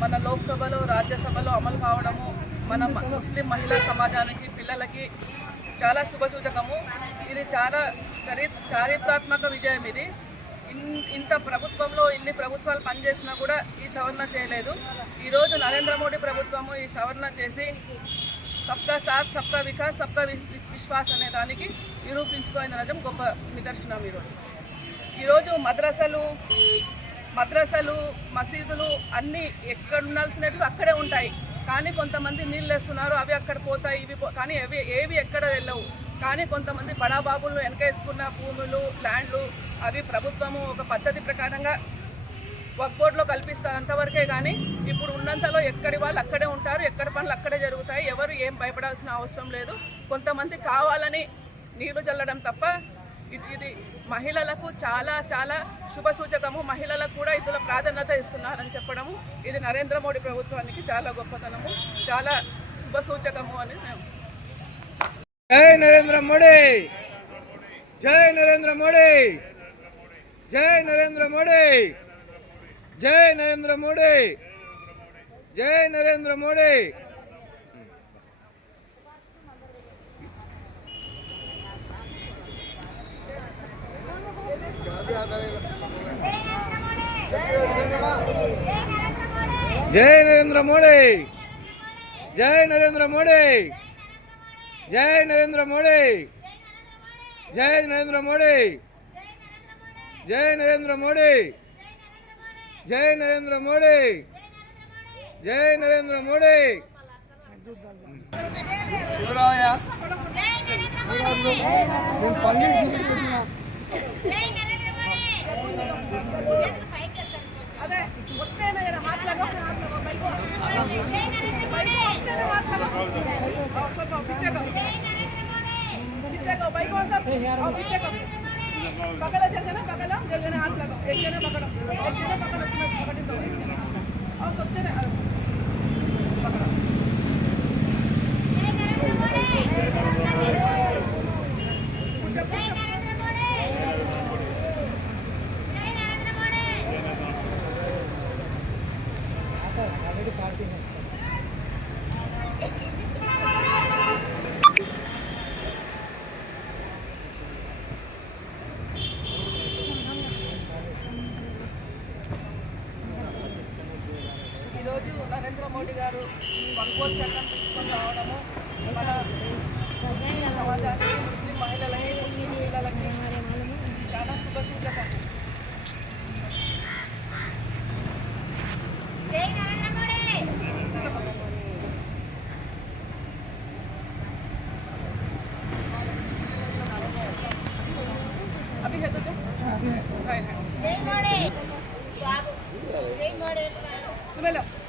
మన లోక్సభలో రాజ్యసభలో అమలు కావడము మన ముస్లిం మహిళా సమాజానికి పిల్లలకి చాలా శుభసూచకము. ఇది చాలా చరి చారిత్రాత్మక విజయం ఇది. ఇన్- ఇంత ప్రభుత్వంలో ఇన్ని ప్రభుత్వాలు పనిచేసినా కూడా ఈ సవరణ చేయలేదు. ఈరోజు నరేంద్ర మోడీ ప్రభుత్వము ఈ సవరణ చేసి సబ్కా సాత్ సబ్కా వికాస్ సబ్కా వి- విశ్వాస్ అనే దానికి నిరూపించుకోవడం గొప్ప నిదర్శనం ఈరోజు. ఈరోజు మద్రసలు మద్రసలు మసీదులు అన్నీ ఎక్కడ ఉండాల్సినట్లు అక్కడే ఉంటాయి. కానీ కొంతమంది నీళ్ళు వేస్తున్నారు అవి అక్కడ పోతాయి ఇవి పో- కానీ అవి ఏవి ఎక్కడ వెళ్ళవు. కానీ కొంతమంది బడాబాబులు వెనకేసుకున్న భూములు ల్యాండ్లు అవి ప్రభుత్వము ఒక పద్ధతి ప్రకారంగా వర్క్ బోర్డులో కల్పిస్తారు. అంతవరకే కానీ ఇప్పుడు ఉన్నంతలో ఎక్కడి వాళ్ళు అక్కడే ఉంటారు ఎక్కడ పనులు అక్కడే జరుగుతాయి ఎవరు ఏం భయపడాల్సిన అవసరం లేదు. కొంతమంది కావాలని నీరు చల్లడం తప్ప ఇది మహిళలకు చాలా చాలా శుభ సూచకము. మహిళలకు కూడా ఇందులో ప్రాధాన్యత ఇస్తున్నారని చెప్పడము. ఇది నరేంద్ర మోడీ ప్రభుత్వానికి చాలా గొప్పతనము చాలా శుభ సూచకము అని జై నరేంద్ర మోడీ! జై నరేంద్ర మోడీ! జై నరేంద్ర మోడీ! జై నరేంద్ర మోడీ! జై నరేంద్ర మోడీ! జై నరేంద్ర మోడీ జై నరేంద్ర మోడీ జై నరేంద్ర మోడీ జై నరేంద్ర మోడీ జై నరేంద్ర మోడీ జై నరేంద్ర మోడీ జై నరేంద్ర మోడీ ఒత్తేనే पकड़ो जल्दी ना, पकड़ो, जल्दी ना हाथ लगाओ। एक जने पकड़ो, एक जने पकड़ो, पकड़ी दो। आओ, सब जने। पकड़ो। पूछो, पूछो। ఈరోజు నరేంద్ర మోడీ గారు వక్ఫోర్స్ చట్టం తీసుకొని రావడము మన ముస్లిం సమాజానికి ముస్లిం మహిళలకి ముస్లిం పిల్లలకి Vem, Moreno! Vem, Moreno!